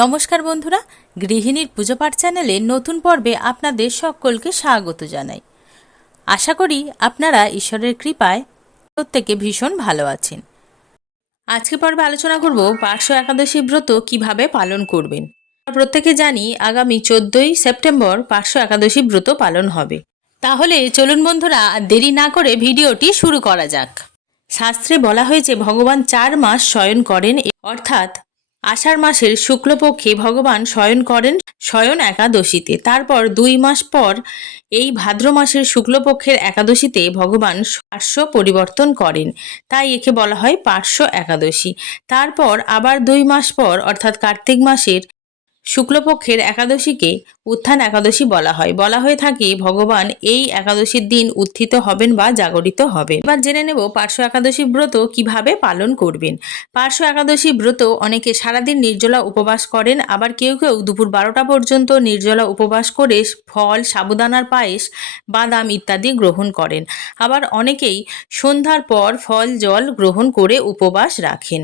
নমস্কার বন্ধুরা, গৃহিণীর পুজো পাঠ চ্যানেলে নতুন পর্বে আপনাদের সকলকে স্বাগত জানাই। আশা করি আপনারা ঈশ্বরের কৃপায় প্রত্যেকে ভীষণ ভালো আছেন। আজকে পর্বে আলোচনা করব পার্শ্ব একাদশী ব্রত কীভাবে পালন করবেন। প্রত্যেকে জানি আগামী চোদ্দই সেপ্টেম্বর পার্শ্ব একাদশী ব্রত পালন হবে। তাহলে চলুন বন্ধুরা, দেরি না করে ভিডিওটি শুরু করা যাক। শাস্ত্রে বলা হয়েছে, ভগবান চার মাস শয়ন করেন, অর্থাৎ আষাঢ় মাসের শুক্লপক্ষে ভগবান শয়ন করেন শয়ন একাদশীতে। তারপর দুই মাস পর এই ভাদ্র মাসের শুক্লপক্ষের একাদশীতে ভগবান পার্শ্ব পরিবর্তন করেন। তাই একে বলা হয় পার্শ্ব একাদশী। তারপর আবার দুই মাস পর, অর্থাৎ কার্তিক মাসের শুক্লপক্ষের একাদশীকে উত্থান একাদশী বলা হয়। বলা হয়ে থাকে, ভগবান এই একাদশীর দিন উত্থিত হবেন বা জাগরিত হবেন। এবার জেনে নেব পার্শ্ব একাদশী ব্রত কীভাবে পালন করবেন। পার্শ্ব একাদশী ব্রত অনেকে সারাদিন নির্জলা উপবাস করেন, আবার কেউ কেউ দুপুর বারোটা পর্যন্ত নির্জলা উপবাস করে ফল, সাবুদানার পায়েস, বাদাম ইত্যাদি গ্রহণ করেন। আবার অনেকেই সন্ধ্যার পর ফল, জল গ্রহণ করে উপবাস রাখেন।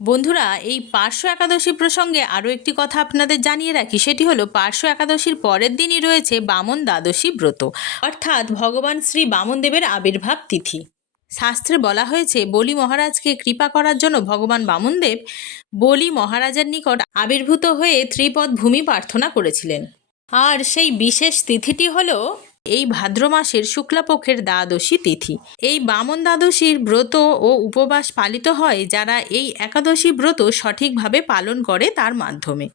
বন্ধুরা, এই পার্শ্ব একাদশী প্রসঙ্গে আরও একটি কথা আপনাদের জানিয়ে রাখি। সেটি হলো, পার্শ্ব একাদশীর পরের দিনই রয়েছে বামন দ্বাদশী ব্রত, অর্থাৎ ভগবান শ্রী বামনদেবের আবির্ভাব তিথি। শাস্ত্রে বলা হয়েছে, বলি মহারাজকে কৃপা করার জন্য ভগবান বামনদেব বলি মহারাজের নিকট আবির্ভূত হয়ে ত্রিপদ ভূমি প্রার্থনা করেছিলেন। আর সেই বিশেষ তিথিটি হলো এই ভাদ্র মাসের শুক্লাপক্ষের দ্বাদশী তিথি। এই বামন দ্বাদশীর ব্রত ও উপবাস পালিত হয় যারা এই একাদশী ব্রত সঠিকভাবে পালন করে তার মাধ্যমে।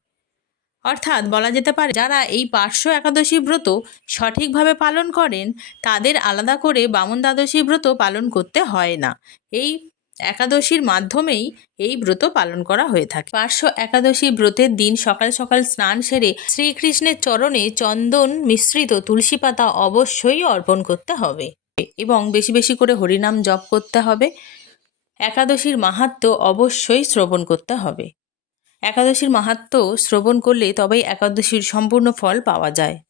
অর্থাৎ বলা যেতে পারে, যারা এই পার্শ্ব একাদশী ব্রত সঠিকভাবে পালন করেন, তাদের আলাদা করে বামন দ্বাদশী ব্রত পালন করতে হয় না। এই একাদশীর মাধ্যমেই এই ব্রত পালন করা হয়ে থাকে। পার্শ্ব একাদশী ব্রতের দিন সকাল সকাল স্নান সেরে শ্রীকৃষ্ণের চরণে চন্দন মিশ্রিত তুলসী পাতা অবশ্যই অর্পণ করতে হবে এবং বেশি বেশি করে হরিনাম জপ করতে হবে। একাদশীর মাহাত্ম্য অবশ্যই শ্রবণ করতে হবে। একাদশীর মাহাত্ম্য শ্রবণ করলে তবেই একাদশীর সম্পূর্ণ ফল পাওয়া যায়।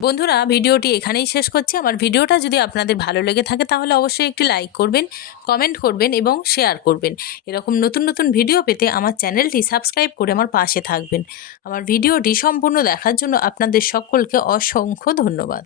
বন্ধুরা, ভিডিওটি এখানেই শেষ করছি। আমার ভিডিওটা যদি আপনাদের ভালো লেগে থাকে, তাহলে অবশ্যই একটি লাইক করবেন, কমেন্ট করবেন এবং শেয়ার করবেন। এরকম নতুন নতুন ভিডিও পেতে আমার চ্যানেলটি সাবস্ক্রাইব করে আমার পাশে থাকবেন। আমার ভিডিওটি সম্পূর্ণ দেখার জন্য আপনাদের সকলকে অসংখ্য ধন্যবাদ।